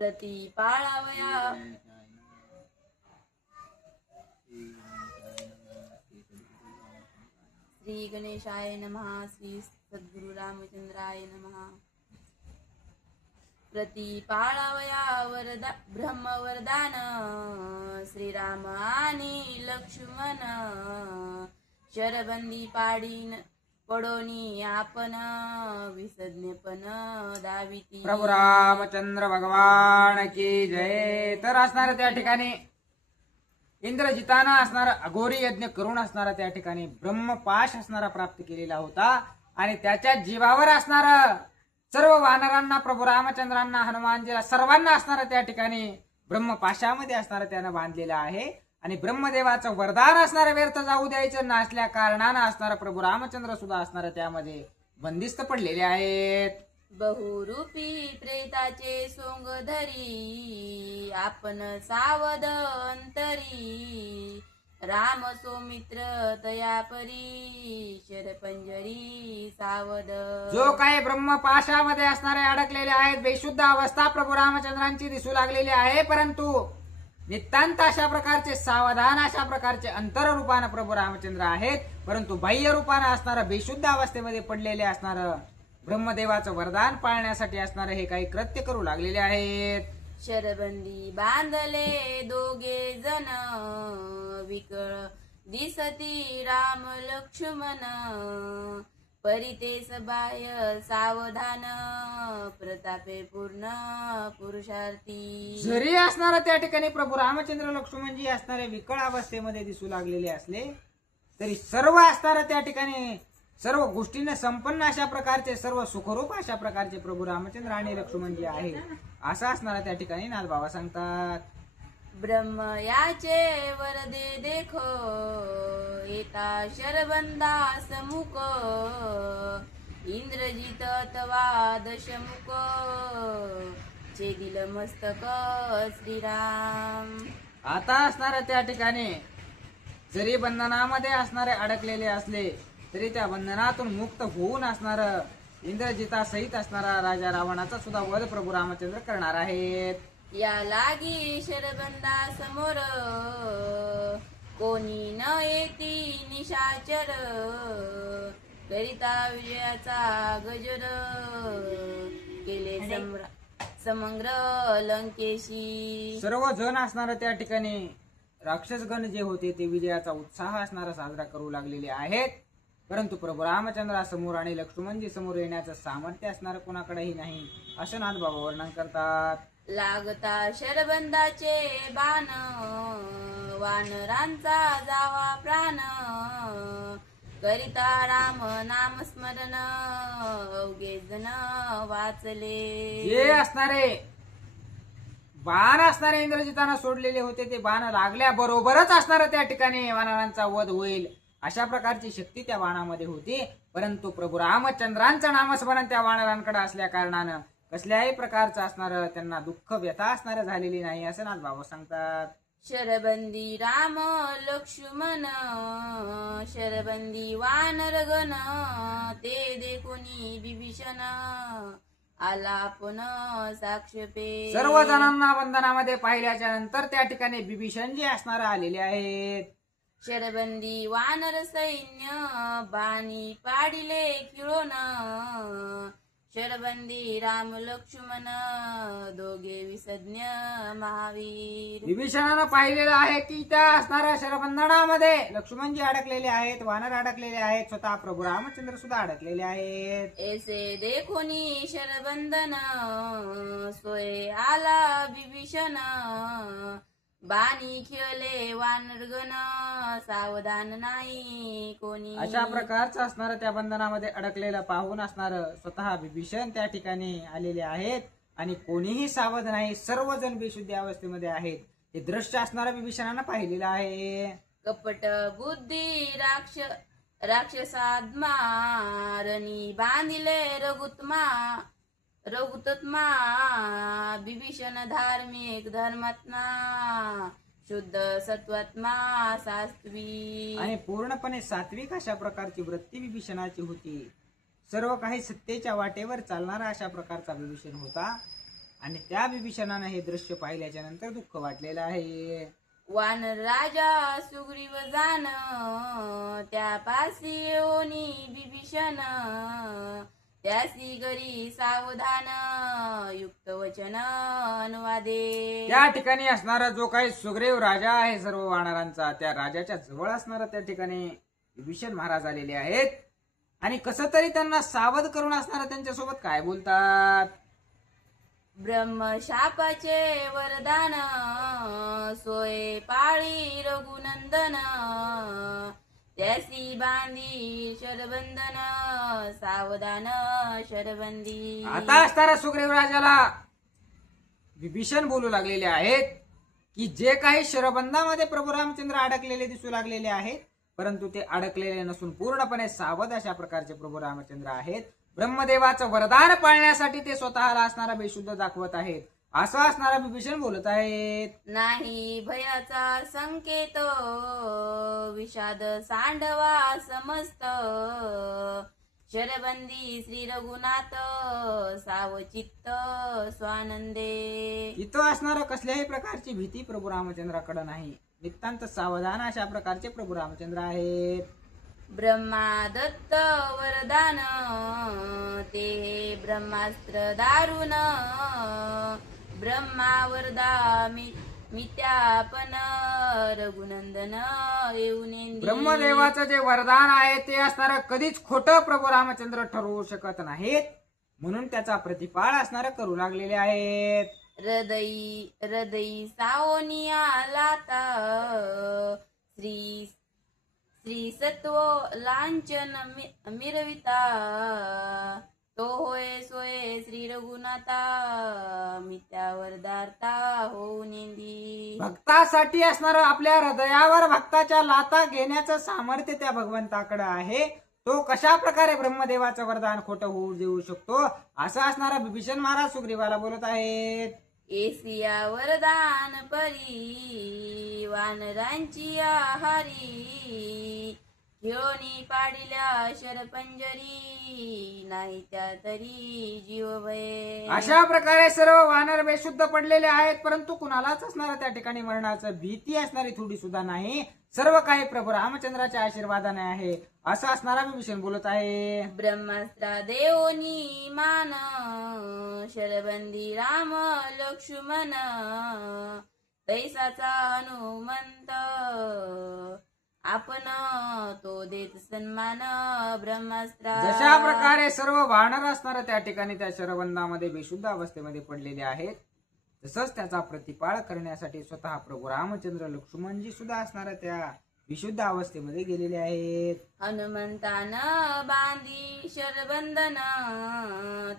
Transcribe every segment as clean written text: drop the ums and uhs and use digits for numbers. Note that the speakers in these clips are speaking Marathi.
प्रतिपाळावया श्री गणेशाय नमः. श्री सद्गुरु रामचंद्राय नमः. प्रतिपाळावया ब्रह्मवरदान श्रीराम आणि लक्ष्मण शरबंदी पाडीन पडोनी आपण विसज्ञपण दाविती. प्रभू रामचंद्र भगवान की जय. तर असणार त्या ठिकाणी इंद्रजितानं असणारा अघोरी यज्ञ करून असणारा त्या ठिकाणी ब्रह्मपाश असणारा प्राप्त केलेला होता आणि त्याच्या जीवावर असणारा सर्व वानरांना प्रभू रामचंद्रांना हनुमानजीला सर्वांना असणारा त्या ठिकाणी ब्रह्मपाशामध्ये असणारा त्यानं बांधलेला आहे आणि ब्रह्मदेवाचं वरदान असणारं व्यर्थ जाऊ द्यायचं नसल्या कारणानं असणारा प्रभू रामचंद्र सुद्धा असणारं त्यामध्ये बंदिस्त पडलेले आहेत. बहुरूपी प्रेताचे सोंग धरी आपण सावध अंतरी राम सौमित्र तयापरी शरपंजरी सावध. जो काही ब्रह्मपाशामध्ये असणारे अडकलेले आहेत बेशुद्ध अवस्था प्रभू रामचंद्रांची दिसू लागलेली आहे, परंतु नितांत अशा प्रकारचे सावधान अशा प्रकारचे अंतर रूपानं प्रभू रामचंद्र आहेत, परंतु बाह्य रूपानं असणारं बेशुद्ध अवस्थेमध्ये पडलेले असणारं ब्रह्मदेवाचं वरदान पाळण्यासाठी असणारं हे काही कृत्य करू लागलेले आहेत. शरबंदी बांधले दोघे जण विकळ दिसती राम लक्ष्मण परितेस बाह्य सावधान प्रतापे पूर्ण पुरुषार्थी. जरी असणारा त्या ठिकाणी प्रभू रामचंद्र लक्ष्मणजी असणारे विकळ अवस्थेमध्ये दिसू लागलेले असले तरी सर्व असणारा त्या ठिकाणी सर्व गोष्टीने संपन्न अशा प्रकारचे सर्व सुखरूप अशा प्रकारचे प्रभू रामचंद्र आणि लक्ष्मणजी आहे असं असणारा त्या ठिकाणी नाथबाबा सांगतात. ब्रह्म याचे वरदे देखो येता शरबंदा समुख इंद्रजित तवा दशमुख छेदिल मस्तक श्रीराम. आता असणाऱ्या त्या ठिकाणी जरी बंधनामध्ये असणारे अडकलेले असले तरी त्या बंधनातून मुक्त होऊन असणार इंद्रजिता सहित असणारा राजा रावणाचा सुद्धा वध प्रभू रामचंद्र करणार आहेत. या लागी शरबंदा समोर कोणी न येती निशाचर करिता विजयाचा गजर केले समग्र लंकेशी. सर्व जण असणार त्या ठिकाणी राक्षसगण जे होते ते विजयाचा उत्साह असणारा साजरा करू लागलेले आहेत, परंतु प्रभू रामचंद्रासमोर आणि लक्ष्मणजी समोर येण्याचं सामर्थ्य असणार कोणाकडेही नाही असं नाथबाबा वर्णन करतात. लागता शरबंदाचे बाण वानरांचा जावा प्राण करिता राम नाम स्मरण अवघे जण वाचले. जे असणारे बाण असणारे इंद्रजितांना सोडलेले होते ते बाण लागल्याबरोबरच असणार त्या ठिकाणी वानरांचा वध होईल अशा प्रकारची शक्ती त्या बाणामध्ये होती, परंतु प्रभू रामचंद्रांचं नामस्मरण त्या वानरांकडे असल्या कारणानं कसल्याही प्रकारचं असणार त्यांना दुःख व्यथा असणार झालेली नाही असं नाथबाबा सांगतात. शरबंदी राम लक्ष्मण शरबंदी वानरगण ते देखुनी बिभीषण आला पुन्हा साक्षपे. सर्व जणांना बंधनामध्ये पाहिल्याच्या नंतर त्या ठिकाणी बिभीषण जे असणार आलेले आहेत. शरबंदी वानर सैन्य बाणी पाडिले खिळून शरबंदी राम लक्ष्मण दोघे विसज्ञ महावीर. विभीषणानं पाहिलेलं आहे की त्या असणाऱ्या शरबंधनामध्ये लक्ष्मणजी अडकलेले आहेत, वानर अडकलेले आहेत, स्वतः प्रभू रामचंद्र सुद्धा अडकलेले आहेत. ऐसे देखोनी शरबंधन सोय आला बिभीषण बाणी खेळले वानरगण सावधान नाही कोणी. अशा प्रकारचं असणार त्या बंधनामध्ये अडकलेलं पाहून असणार स्वतः विभीषण त्या ठिकाणी आलेले आहेत आणि कोणीही सावध नाही, सर्वजण बेशुद्ध अवस्थेमध्ये आहेत. हे दृश्य असणारा विभीषणानं पाहिलेलं आहे. कपट बुद्धी राक्षसात्मा रणी बांधिले रघुतत्मा विभीषण धार्मिक धर्मात्मा शुद्ध सत्वात्मा सात्विक. आणि पूर्णपणे सात्विक अशा प्रकारची वृत्ती विभीषणाची होती. सर्व काही सत्तेच्या वाटेवर चालणारा अशा प्रकारचा विभीषण होता आणि त्या विभीषणानं हे दृश्य पाहिल्याच्या नंतर दुःख वाटलेलं आहे. वानर राजा सुग्रीव जान त्या पासी येऊनी विभीषण त्यासी गरी सावधान युक्त वचन अनुवादे. त्या ठिकाणी असणारा जो काही सुग्रीव राजा आहे सर्व वानरांचा, त्या राजाच्या जवळ असणारा त्या ठिकाणी विभीषण महाराज आलेले आहेत आणि कसं तरी त्यांना सावध करून असणारा त्यांच्यासोबत काय बोलतात. ब्रह्मशापाचे वरदान सोय पाळी रघुनंदन त्यासी बांधी शरबंधन सावधान शरबंदी. आता असणारा सुग्रीव राजाला विभीषण बोलू लागलेले आहेत की जे काही शरबंधामध्ये प्रभू रामचंद्र अडकलेले दिसू लागलेले आहेत, परंतु ते अडकलेले नसून पूर्णपणे सावध अशा प्रकारचे प्रभू रामचंद्र आहेत. ब्रह्मदेवाचं वरदान पाळण्यासाठी ते स्वतःला असणारा बेशुद्ध दाखवत आहेत, असं असणारा विभीषण बोलत आहेत. नाही भयाचा संकेत विषाद सांडवा समस्त शरबंदी श्री रघुनाथ सावचित्त स्वानंदे. इथं असणारा कसल्याही प्रकारची भीती प्रभू रामचंद्राकडे नाही, नितांत सावधान अशा प्रकारचे प्रभू रामचंद्र आहेत. ब्रह्मा दत्त वरदान ते ब्रह्मास्त्र दारुण ब्रह्मा वरदा मित्यापन रघुनंदन येऊन. ब्रह्मदेवाचं जे वरदान आहे ते असणारं कधीच खोटं प्रभू रामचंद्र ठरवू शकत नाहीत, म्हणून त्याचा प्रतिपाळ असणारं करू लागलेले आहेत. हृदयी सावनिया लाता श्री सत्व लांछन मिरविता तो होय सोय श्री रघुनाथा मित्यावर दारता होऊन नेंदी. भक्तासाठी असणार आपल्या हृदयावर भक्ताच्या लाता घेण्याचं सामर्थ्य त्या भगवंताकडे आहे. तो कशा प्रकारे ब्रह्मदेवाचं वरदान खोटं होऊ देऊ शकतो, असं असणारा विभीषण महाराज सुग्रीवाला बोलत आहेत. एसिया वरदान परी वानरांची आहारी घेऊनी पाडिल्या शरपंजरी नाही त्या तरी जीव भय. अशा प्रकारे सर्व वानर बेशुद्ध पडलेले आहेत, परंतु कुणालाच असणारा त्या ठिकाणी मरणाचं भीती असणारी थोडी सुद्धा नाही. सर्व काही प्रभू रामचंद्राच्या आशीर्वादाने आहे, असं असणारा विभीषण बोलत आहे. ब्रह्मास्त्रा देवोनी मान शरबंदी राम लक्ष्मण तैसाचा हनुमंत आपण तो देत सन्मान ब्रह्मास्त्रा. जशा प्रकारे सर्व वानर असणारा त्या ठिकाणी त्या शरबंधामध्ये बेशुद्ध अवस्थेमध्ये पडलेले आहेत, तसंच त्याचा प्रतिपाळ करण्यासाठी स्वतः प्रभू रामचंद्र लक्ष्मणजी सुद्धा असणाऱ्या त्या विशुद्ध अवस्थेमध्ये गेलेले आहेत. हनुमंतान बांधी शरबंधन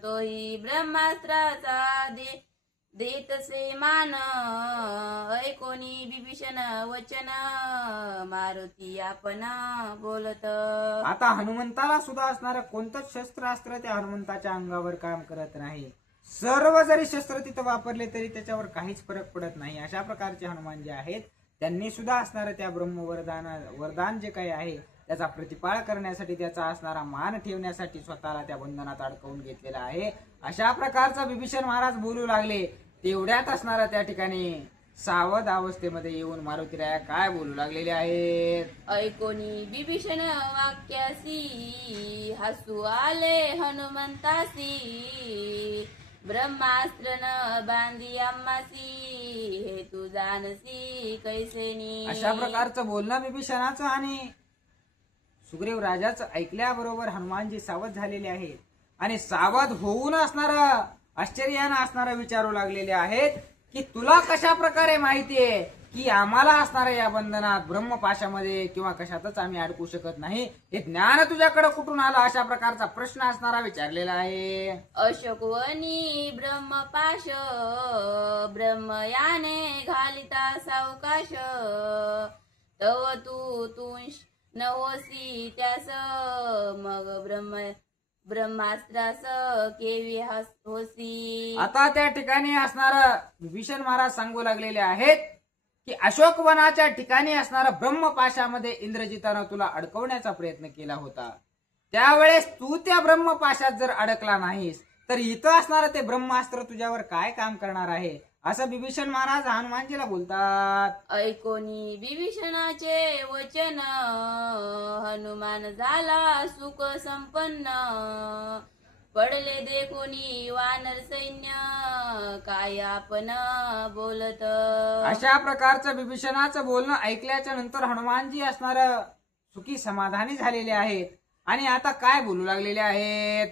तोही ब्रह्मास्त्राचा देतसे मान ऐकोनी विभीषण वचन मारुती आपण बोलत. आता हनुमंताला सुद्धा असणारं कोणतंच शस्त्रास्त्र त्या हनुमंताच्या अंगावर काम करत नाही. सर्व जरी शस्त्र तिथं वापरले तरी त्याच्यावर काहीच फरक पडत नाही. अशा प्रकारचे हनुमान जे आहेत त्यांनी सुद्धा असणारं त्या वरदान जे काही आहे त्याचा प्रतिपाळ करण्यासाठी, त्याचा असणारा मान ठेवण्यासाठी स्वतःला त्या बंधनात अडकवून घेतलेला आहे. अशा प्रकारचा विभीषण महाराज बोलू लागले. तेवढ्यात असणारा त्या ठिकाणी सावध अवस्थेमध्ये येऊन मारुतीराया काय बोलू लागलेले आहेत. ऐकोनी विभीषण वाक्यासी हसू आले हनुमंतासी ब्रह्मास्त्र न बांधी आम्हासी हे तू जानसी कैसेनी. अशा प्रकारचं बोलणं विभीषणाचं आणि सुग्रीव राजाचं ऐकल्याबरोबर हनुमानजी सावध झालेले आहेत आणि सावध होऊन असणारं आश्चर्यानं असणारं विचारू लागलेले आहेत की तुला कशा प्रकारे माहितीये की आम्हाला असणाऱ्या या बंधनात ब्रह्मपाशामध्ये किंवा कशातच आम्ही अडकू शकत नाही, हे ज्ञान तुझ्याकडे कुठून आलं, अशा प्रकारचा प्रश्न असणारा विचारलेला आहे. अशोकवनी ब्रह्मपाश ब्रह्मयाने घालिता सावकाश तव तू नवसी त्यास मग ब्रह्मास्त्रास केवी होसी. आता त्या ठिकाणी असणारा विभीषण महाराज सांगू लागलेले आहेत की अशोकवनाच्या ठिकाणी असणारा ब्रह्मपाशामध्ये इंद्रजितानं तुला अडकवण्याचा प्रयत्न केला होता. त्यावेळेस तू त्या ब्रह्मपाशात जर अडकला नाहीस तर इथं असणारं ते ब्रह्मास्त्र तुझ्यावर काय काम करणार आहे असं बिभीषण महाराज हनुमानजीला बोलतात. ऐकोनी विभीषणाचे वचन हनुमान झाला सुख संपन्न. पडले देखोनी वानर सैन्य काय आपण बोलत. अशा प्रकारचं बिभीषणाचं बोलणं ऐकल्याच्या नंतर हनुमानजी असणार सुखी समाधानी झालेले आहेत आणि आता काय बोलू लागलेले आहेत.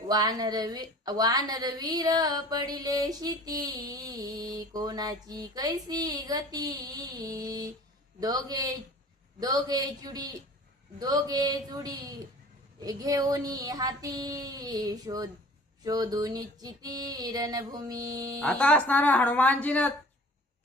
वानरवीर पडिले शिती कोणाची कैसी गती. दोघे चुडी घेऊनी हाती शोधून इच्छिती रणभूमी. आता असणारा हनुमानजीनं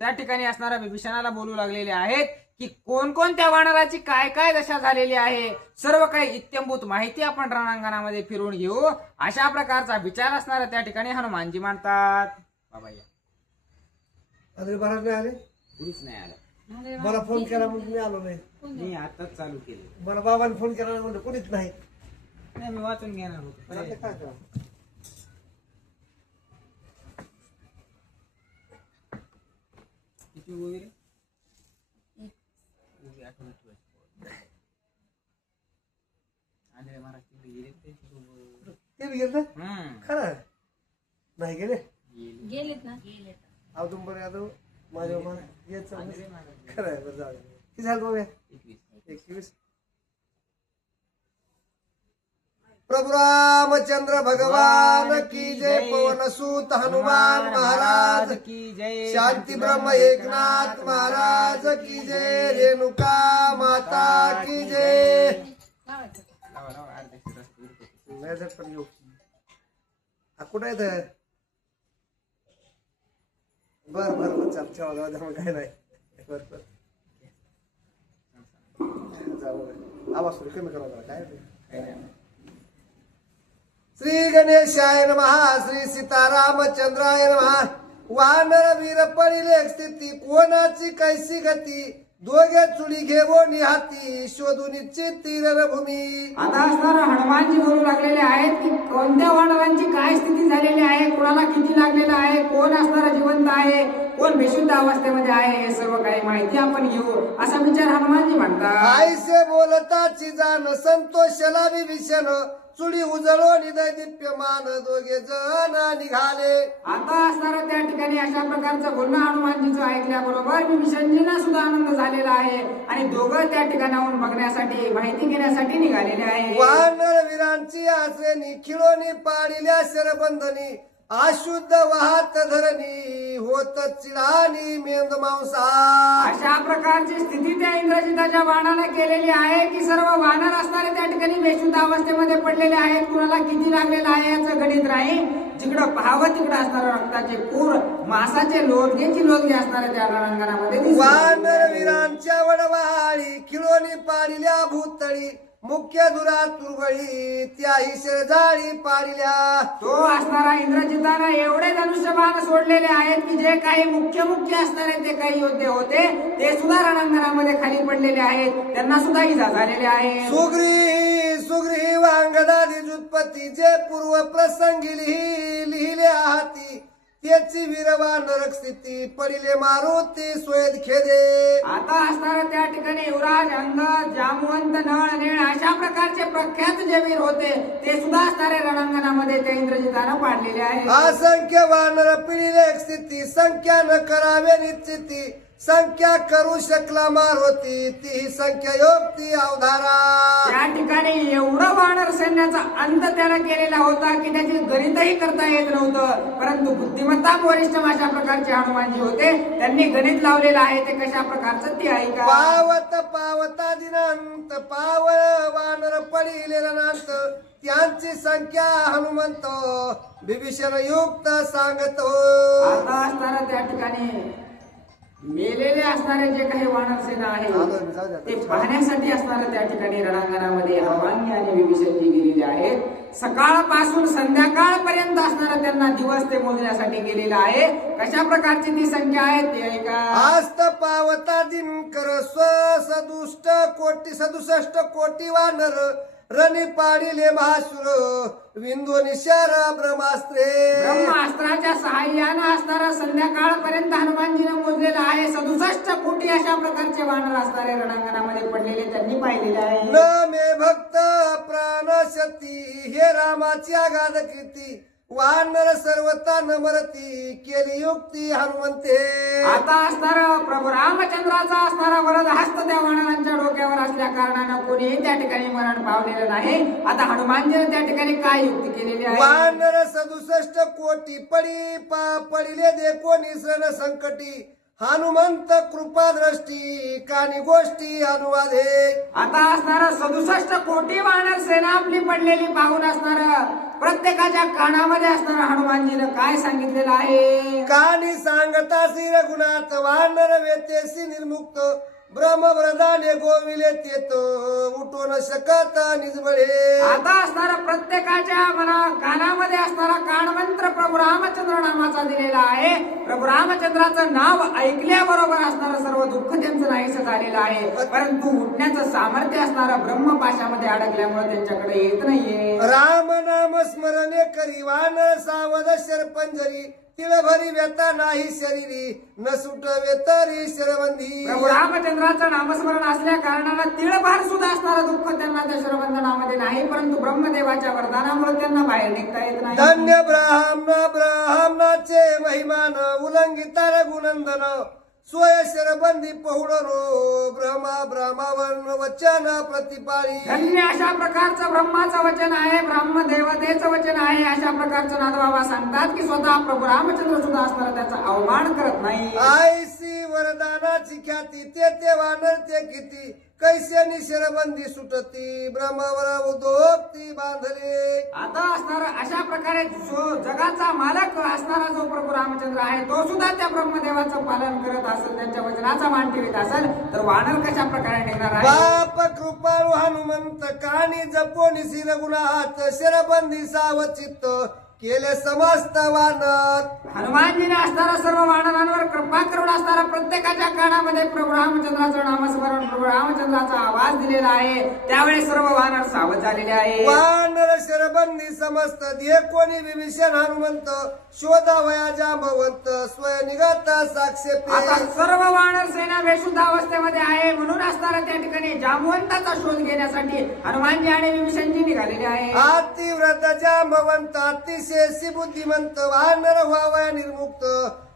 त्या ठिकाणी असणाऱ्या बिभीषणाला बोलू लागलेले आहेत की कोणकोणत्या वानराची काय काय दशा झालेली आहे सर्व काही इत्यंभूत माहिती आपण रणांगणामध्ये फिरून घेऊ अशा प्रकारचा विचार असणारा त्या ठिकाणी हनुमानजी मांडतात. बाबा या अरे महाराज नाही आले, कुणीच नाही आलं. मला फोन केला म्हणून मी आलो नाही. मी आताच चालू केले. मला बाबाने फोन केला म्हणून कोणीच नाही. नाही मी वाचून घेणार होतो. आता काय करावं? किती वगैरे आठवण ठेवायची. आंधळे महाराज तिकडे गेले त्यांच्यासोबत. ते बी गेलं खरं नाही गेले. गेलेत ना. औदुंबर यादव माझ्या यायचं आंधळे महाराज खरं आहे. बरं जाऊ दे. किती झालं बाबा? 21. प्रभु रामचंद्र भगवान की जय. पवन सूत हनुमान महाराज की जय. शांती ब्रह्म एकनाथ महाराज की जय. रेणुका माता की जय. लावा, लावा, अर्ध्या तासात उरकतो. नाही झटपट घेऊ. हा कुठं आहे? बर बर बर चाल ठेवा जाऊ दे मग काय नाही. बर बर जाऊ आवाज थोडी कमी करा काय काही नाही. श्री गणेशाय नमः. श्री सीतारामचंद्राय नमः. वानर वीर पडिले स्थिती कोणाची कैसी गती. दोघे चुडी घेऊन हाती शोधून इच्छिती रणभूमी. आता असणारा हनुमानजी बोलू लागलेले आहेत की कोणत्या वानरांची काय स्थिती झालेली आहे कुणाला किती लागलेला आहे कोण असणारा जिवंत आहे कोण बेशुद्ध अवस्थेमध्ये आहे हे सर्व काही माहिती आपण घेऊ असा विचार हनुमानजी म्हणतात. आईसे बोलताची जाण संतोषला विभीषण. चुडी उजळून हृदय दीप्यमान दोघे जण निघाले. आता असणारा त्या ठिकाणी अशा प्रकारचं बोलणं हनुमानजीचं ऐकल्याबरोबर बिभीषणजींना सुद्धा आनंद झालेला आहे आणि दोघं त्या ठिकाणाहून बघण्यासाठी माहिती घेण्यासाठी निघालेले आहे. वानर वीरांची आश्रेनी खिळोनी पाडिल्या शरबंधनी. अशुद्ध वाहत धरणी होत चिडानी मेंद मांसा. अशा प्रकारची स्थिती त्या इंद्रजिताच्या बाणाने केलेली आहे की सर्व वानर असणारे त्या ठिकाणी बेशुद्ध अवस्थेमध्ये पडलेले आहेत कुणाला किती लागलेलं आहे याचं गणित राहील. जिकडं पाहावं तिकडं असणारे रक्ताचे पूर मासाचे लोदगेची लोदगे असणारे त्या रणांगणामध्ये दिसतात. वानर वीरांच्या वडवाळी खिळोनी पाडिल्या भूतळी. मुख्य धुरा तुरगळी त्याही शेजारी पाडिल्या. तो असणारा इंद्रजितानं एवढे धनुष्यबाण सोडलेले आहेत की जे काही मुख्य असणारे ते काही योद्धे होते ते सुद्धा रणांगणामध्ये खाली पडलेले आहेत त्यांना सुद्धा इजा झालेली आहे. सुग्री वांगदादी जुत्पत्ती जे पूर्व प्रसंगी लिहिले हाती. त्याची वीरवानरक स्थिती पडिले मारुती स्वेद खेदे. आता असणारा त्या ठिकाणी युवराज अंगद जामवंत नळ नेळ अशा प्रकारचे प्रख्यात जे वीर होते ते सुद्धा असणारे रणांगणामध्ये त्या इंद्रजितानं पाडलेले आहे. असंख्य वानर पिढीले स्थिती संख्या न करावे निश्चिती. संख्या करू शकला मारुती ती संख्या योक्ती अवधारा. त्या ठिकाणी एवढं वानर सैन्याचा अंत त्यानं केलेला होता की त्याची गणितही करता येत नव्हतं परंतु बुद्धिमत्ता वरिष्ठ अशा प्रकारचे हनुमानजी होते त्यांनी गणित लावलेलं आहे ते कशा प्रकारचं ते ऐका. पावता दिनांत पावळ वानर पडिले रणांत. त्यांची संख्या हनुमंत विभीषण युक्त सांगतो. आता असणारा त्या ठिकाणी मेलेले असणारे जे काही वानर सेना आहे ते पाहण्यासाठी असणारे त्या ठिकाणी रणांगणामध्ये हनुमानजी आणि विभीषणजी गेलेले आहेत. सकाळपासून संध्याकाळपर्यंत असणारा त्यांना दिवस ते मोजण्यासाठी गेलेला आहे. कशा प्रकारची ती संख्या आहे ते ऐका. आस्त पावता दिनकर 67 कोटी वानर रणी पाडिले महासुर विंदो निशार ब्रह्मास्त्रे. ब्रह्मास्त्राच्या सहाय्यानं असणारा संध्याकाळपर्यंत हनुमानजीनं मोजलेला आहे 67 कोटी अशा प्रकारचे वानर असणारे रणांगणामध्ये पडलेले त्यांनी पाहिलेले आहे. न मे भक्त प्राण शक्ती हे रामाची आगाध कीर्ती वानर सर्वता न मरती केली युक्ती हनुमंते. आता असणारा प्रभू रामचंद्राचा असणारा वरद हस्त त्या वानरांच्या डोक्यावर असल्या कारणानं कोणीही त्या ठिकाणी मरण पावलेलं नाही. आता हनुमानजीने त्या ठिकाणी काय युक्ती केलेली आहे. वानर 67 कोटी पडिले दे कोणी सण संकटी हनुमंत कृपा दृष्टी कानी गोष्टी अनुवादे. आता असणारा 67 कोटी वानर सेना आपली पडलेली पाहून असणार प्रत्येकाच्या कानामध्ये असणारा हनुमानजीनं काय सांगितलेलं आहे. कानी सांगता रघुनाथ वानर वेतेसी निर्मुक्त ब्रह्मव्रदाने गोविले तेत उठो न शकत निजबळे. आता असणारा प्रत्येकाच्या मना कानामध्ये असणारा कानमंत्र प्रभू रामचंद्र नामाचा दिलेला आहे. प्रभू रामचंद्राचं नाव ऐकल्याबरोबर असणारं सर्व दुःख त्यांचं नाहीसं झालेलं आहे. परंतु उठण्याचं सामर्थ्य असणारा ब्रह्मपाशामध्ये अडकल्यामुळे त्यांच्याकडे येत नाहीये. राम नाम स्मरणे करी वानर सावध शरपंजरी तिळभरी व्यथा नाही शरीरी न सुटवे तरी शरबंधी. प्रभू रामचंद्राचं नामस्मरण असल्या कारणानं तिळभार सुद्धा असणारं दुःख त्यांना त्या शरबंधनामध्ये नाही. परंतु ब्रह्मदेवाच्या वरदानामुळे त्यांना बाहेर निघता येत नाही. धन्य ब्राह्मणाचे महिमान उल्लंघिता रघुनंदन स्वय शरबंदी पहुडरो ब्रह्मावर्ण वचन प्रतिपाळी. धन्य अशा प्रकारचं ब्रह्माचं वचन आहे, ब्रह्मदेवतेचं वचन आहे. अशा प्रकारचं नाथबाबा सांगतात की स्वतः प्रभू रामचंद्र सुद्धा असणारा त्याचा अवमान करत नाही. आईसी वरदानाची ख्याती ते वानर ते किती कैसे शरबंदी सुटती ब्रह्मवर उदोक्ती बांधले. आता असणारा अशा प्रकारे जो जगाचा मालक असणारा जो प्रभू रामचंद्र आहे तो सुद्धा त्या ब्रह्मदेवाचं पालन करत असेल, त्यांच्या वचनाचा मान ठेवीत असेल तर वानर कशा प्रकारे निघणार आहे. बाप कृपाळू हनुमंत कानी जपोनी रघुनाथ शरबंदी सावचित्त केले समस्त वानर. हनुमानजीने असणारा सर्व वानरांवर कृपा करून असणारा प्रत्येकाच्या कानामध्ये प्रभू रामचंद्राचं नामस्मरण प्रभू रामचंद्राचा आवाज दिलेला आहे. त्यावेळी सर्व वानर सावध झालेले आहे. वानर शरबंदी समस्त दे कोणी विभीषण हनुमंत शोधावया जांबवंत स्वय निघत साक्षेपे. आता सर्व वानर सेना बेशुद्ध अवस्थेमध्ये आहे म्हणून असणारा त्या ठिकाणी जांबवंताचा शोध घेण्यासाठी हनुमानजी आणि विभीषणजी निघालेले आहे. अतिव्रत जांबवंत अतिशय बुद्धिमंत वानर व्हावया निर्मुक्त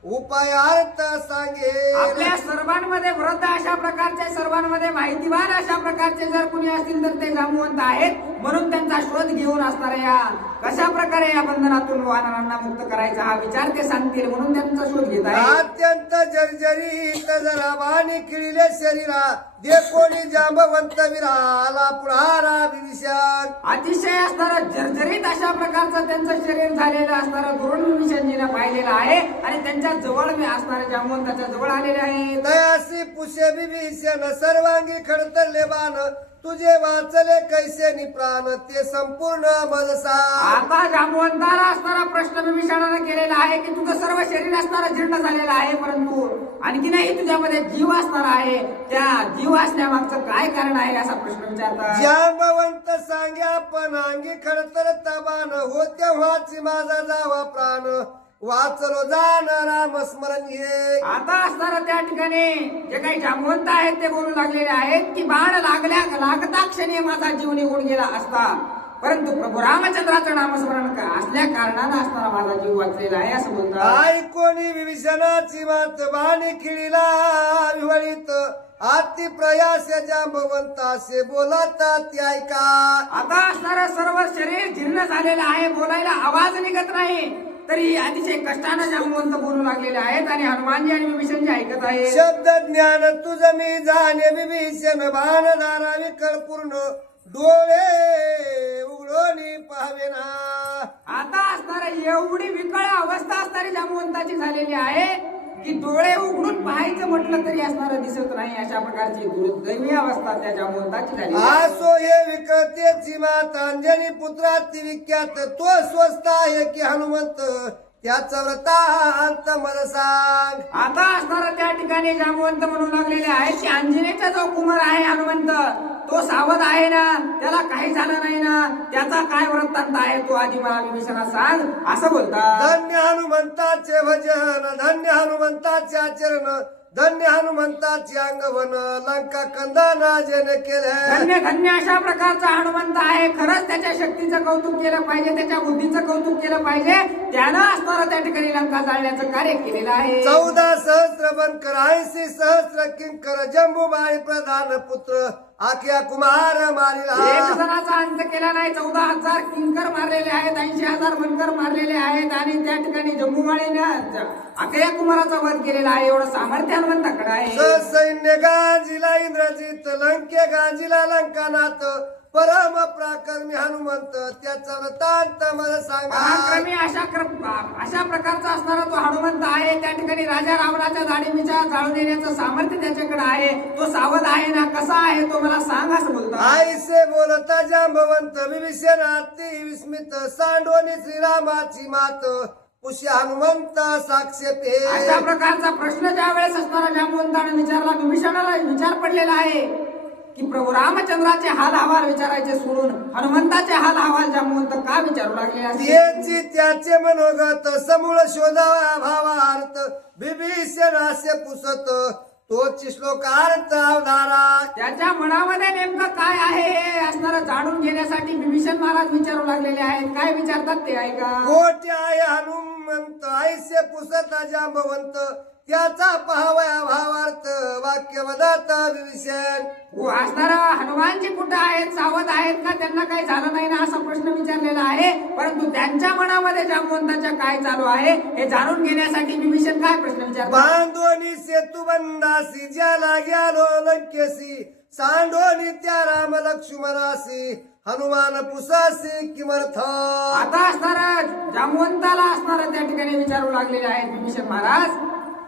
उपाय अर्थ सांगे. आपल्या सर्वांमध्ये वृद्ध अशा प्रकारचे सर्वांमध्ये माहितीवान अशा प्रकारचे जर कुणी असतील तर ते जांबवंत आहेत. म्हणून त्यांचा शोध घेऊन असणाऱ्या या कशा प्रकारे या बंधनातून वानरांना मुक्त करायचा हा विचार ते सांगतील म्हणून त्यांचा शोध घेत आहे. अत्यंत जर्जरीत जरा वाणी किळिले शरीरा दे कोणी जांबवंत विराला पुढारा विभीषण. अतिशय असणारा जर्जरीत अशा प्रकारचं त्यांचं शरीर झालेलं असणारं दुरून विभीषणजीने पाहिलेलं आहे आणि त्यांच्या जवळ असणाऱ्या जांबवंताच्या जवळ आलेले आहे. दयासी पुषे विभीषण सर्वांगी खडतरले बाण तुझे वाचले कैसे निप्राण ते संपूर्ण मजसा. आता जांबवंताला असणारा प्रश्न विभीषणाने केलेला आहे की तुझं सर्व शरीर असणारा जीर्ण झालेलं आहे परंतु आणखीनही तुझ्यामध्ये जीव असणार आहे. त्या जीव असण्यामागचं काय कारण आहे असा प्रश्न विचारतात. जांबवंत सांगे आपण अंगी खडतर तबान हो तेव्हाची माझा जावा प्राण वाचलो जाण स्मरण ये. आता असणारा त्या ठिकाणी जे काही जांबवंत आहेत ते बोलू लागलेले आहेत की बाण लागता क्षणी माझा जीव निघून गेला असता परंतु प्रभू रामचंद्राचं नामस्मरण असल्या कारणानं असणारा माझा जीव वाचलेला आहे असं बोलतात. ऐकोनी विभीषणाची मात बाणी किळीला विवळीत अति प्रयास जांबवंतासे बोलता ती ऐका. आता असणारं सर्व शरीर जीर्ण झालेलं आहे, बोलायला आवाज निघत नाही तरी अतिशय कष्टानं जांबवंत बोलू लागलेले आहेत आणि हनुमानजी आणि विभीषणजी ऐकत आहे. शब्द ज्ञान तुझ मी जाणे विभीषण बाणधारा विकळ पूर्ण डोळे उघडोनी पाहावे ना. आता असणारा एवढी विकळ अवस्था असणारी जांबवंताची झालेली आहे की डोळे उघडून पाहायचं म्हटलं तरी असणारं दिसत नाही. अशा प्रकारची दुर्दैवी अवस्था त्या जांबवंताची झाली. आसो हे विकळतेची माता अंजनी पुत्राती विख्यात तो स्वस्त आहे की हनुमंत त्याचा वृत्तांत मला सांग. आता असणारा त्या ठिकाणी जांबवंत म्हणू लागलेले आहे की अंजनेचा जो कुमार आहे हनुमंत तो सावध आहे ना, त्याला काही झालं नाही ना, त्याचा काय वृत्तांत आहे तो आधी मला विभीषणा सांग असं बोलतात. धन्य हनुमंताचे भजन, धन्य हनुमंताचे आचरण, धन्य हनुमंताचे अंगवन, लंका कंदना जेने केले. धन्य धन्य अशा प्रकारचा हनुमंत आहे. खरंच त्याच्या शक्तीचं कौतुक केलं पाहिजे, त्याच्या बुद्धीचं कौतुक केलं पाहिजे. त्यानं असणारं त्या ठिकाणी लंका जाळण्याचं कार्य केलेलं आहे. 14 सहस्र बनकर, 80 सहस्र किंकर, जंबूबाई प्रधान पुत्र, आख्या कुमार मारिला. एक जणाचा अंत केला नाही. 14,000 किंकर मारलेले आहेत, 80,000 बनकर मारलेले आहेत आणि त्या ठिकाणी जम्बूमाळीनं अकया कुमाराचा वध केलेला आहे. एवढं सामर्थ्य हनुमंताकडे आहे. सैन्य गांजीला इंद्रजित, लंके गांजीला लंकानाथ, परम पराक्रमी हनुमंत, त्याचा वृत्तांत मला सांगा. पराक्रमी अशा प्रकारचा असणारा तो हनुमंत आहे. त्या ठिकाणी राजा रावणाच्या दाढीमीच्या जाळून देण्याचं सामर्थ्य त्याच्याकडे आहे. तो सावध आहे ना, कसा आहे तो मला सांग असं बोलतो. आईसे बोलता जांबवंत, विभीषण अति विस्मित, सांडोनी श्रीरामाची मात, पुष्य हनुमंत साक्षेपे. अशा प्रकारचा प्रश्न ज्या वेळेस असणारा जांबवंताने विचारला, विभीषणाला विचार पडलेला आहे की प्रभू रामचंद्राचे हाल अहवाल विचारायचे सोडून हनुमंताचे हाल अहवाल जांबवंत का विचारू लागले असते. त्याचे मनोगत समूळ शोधावा भावार्थ, विभीषण असे पुसत, तोच श्लोकार्थ अवधारा. त्याच्या मनामध्ये नेमकं काय आहे हे असणारं जाणून घेण्यासाठी विभीषण महाराज विचारू लागलेले आहेत. काय विचारतात ते ऐका. कोटी आहे हनुमंत, ऐसे पुसत जांबवंत, त्याचा पहावया भावार्थ, वाक्य वदात विभीषण. असणारा हनुमानजी कुठे आहेत, सावध आहेत का, त्यांना काही झालं नाही ना असा प्रश्न विचारलेला आहे. परंतु त्यांच्या मनामध्ये जांबवंताच्या काय चालू आहे हे जाणून घेण्यासाठी विभीषण काय प्रश्न विचारतात. बांधोनी सेतू बंदासी, ज्याला गेलो लंकेसी, सांडोनी त्या राम लक्ष्मणासी, हनुमान पुसासी किमर्थ. आता असणारा जांबवंताला असणारा त्या ठिकाणी विचारू लागलेले आहेत विभीषण महाराज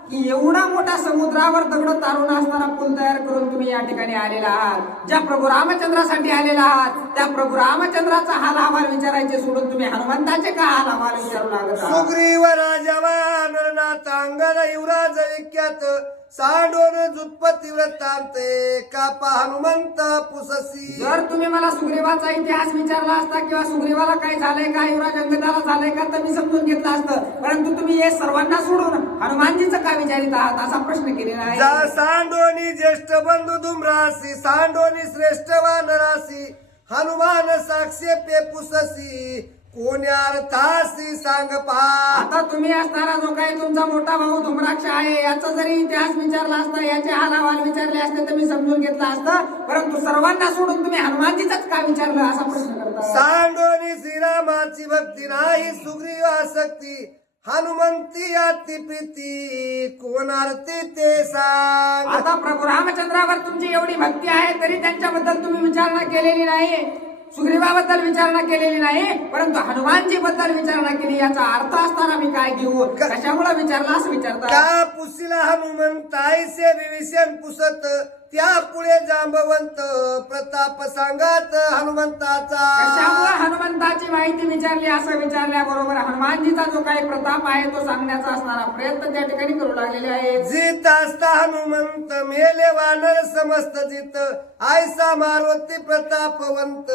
की एवढा मोठा समुद्रावर दगड तारून असणारा पूल तयार करून तुम्ही या ठिकाणी आलेला आहात. ज्या प्रभू रामचंद्रासाठी आलेला आहात त्या प्रभू रामचंद्राचा हाल अहवाल विचारायचे सोडून तुम्ही हनुमंताचे का हाल अहवाल विचारू लागत आहात. सुग्रीव राजवा नरनाथ, अंगद युवराज विख्यात, सांडोन जुत्पती वृत्तांते, कापा हनुमंत पुससी. जर तुम्ही मला सुग्रीवाचा इतिहास विचारला असता किंवा सुग्रीवाला काय झालंय का, युवराज अंगदाला झालंय का, तर मी समजून घेतलं असतं. परंतु तुम्ही हे सर्वांना सोडून हनुमानजीचं का विचारित आहात असा प्रश्न केलेला आहे. सांडोनी ज्येष्ठ बंधू धुम्रासी, सांडोनी श्रेष्ठ वानरासी, हनुमान साक्षेपे पुससी, कोण्या अर्थासी सांग पहा. आता तुम्ही असणारा जो काही तुमचा मोठा भाऊ धुम्राक्ष आहे याचा जरी इतिहास विचारला असता, याचे हाल अहवाल विचारले असते तर मी समजून घेतलं असतं. परंतु सर्वांना सोडून तुम्ही हनुमानजीच का विचारलं असा प्रश्न करता. सांडोनी श्रीरामाची भक्ती नाही, सुग्रीव आसक्ती, हनुमंती अति प्रीती, कोण आरती ते सांग. आता प्रभू रामचंद्रावर तुमची एवढी भक्ती आहे तरी त्यांच्याबद्दल तुम्ही विचारणा केलेली नाही, सुग्रीवाबद्दल विचारणा केलेली नाही, परंतु हनुमानजी बद्दल विचारणा केली. याचा अर्थ असताना मी काय घेऊ, कशामुळे विचारला असं विचारता. का पुसीला हनुमंत, ऐसे विभीषण पुसत, त्या पुढे जांबवंत, प्रताप सांगत हनुमंताचा. कशामुळे हनुमंताची माहिती विचारली असं विचारल्याबरोबर हनुमानजीचा जो काही प्रताप आहे तो सांगण्याचा असणारा प्रयत्न त्या ठिकाणी करू लागलेले आहे. जित असता हनुमंत, मेले वानर समस्त जित, ऐसा मारुती प्रतापवंत,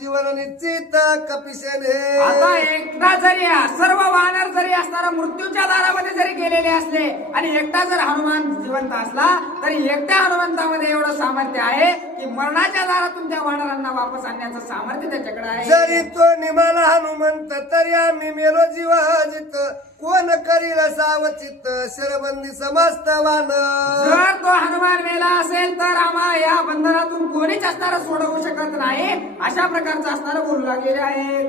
जीवन निश्चित कपिशेन हे. आता एकटा जरी सर्व वानर जरी असणारा मृत्यूच्या दारामध्ये जरी गेलेले असले आणि एकटा जर हनुमान जिवंत असला तरी एकट्या हनुमंतामध्ये एवढं सामर्थ्य आहे की मरणाच्या दारातून त्या वानरांना वापस आणण्याचं सामर्थ्य त्याच्याकडे आहे. जरी तो निमाला हनुमंत, तरी आम्ही मेलो जीव जित, कोण करील सावचित, शरबंदी समस्त वान. जर तो हनुमान मेला असेल तर आम्हाला या बंधनातून कोणीच असणारं सोडवू शकत नाही अशा प्रकारचं असणारं बोलू लागलेले आहे.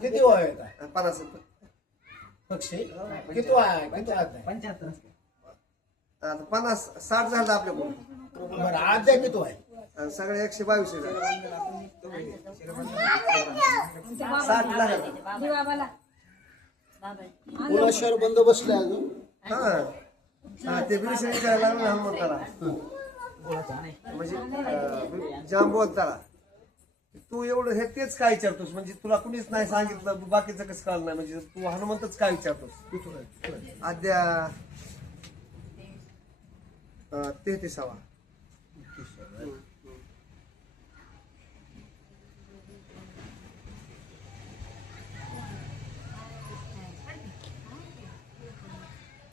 किती वय आहे? 50 पक्षी किती वय आहे? किती वय आहे? 75. आता 50 60 झालं आपल्याकडून. बरं आद्या किती वय? सगळे 122 तुला शहर बंद बसले अजून? हा ते विषय विचारायला लागला हनुमंताला. म्हणजे जांबवताळा. तू एवढं हे तेच काय विचारतोस म्हणजे तुला कुणीच नाही सांगितलं बाकीचं कसं कळलं नाही म्हणजे तू हनुमंतच काय विचारतोस. अद्या 33वा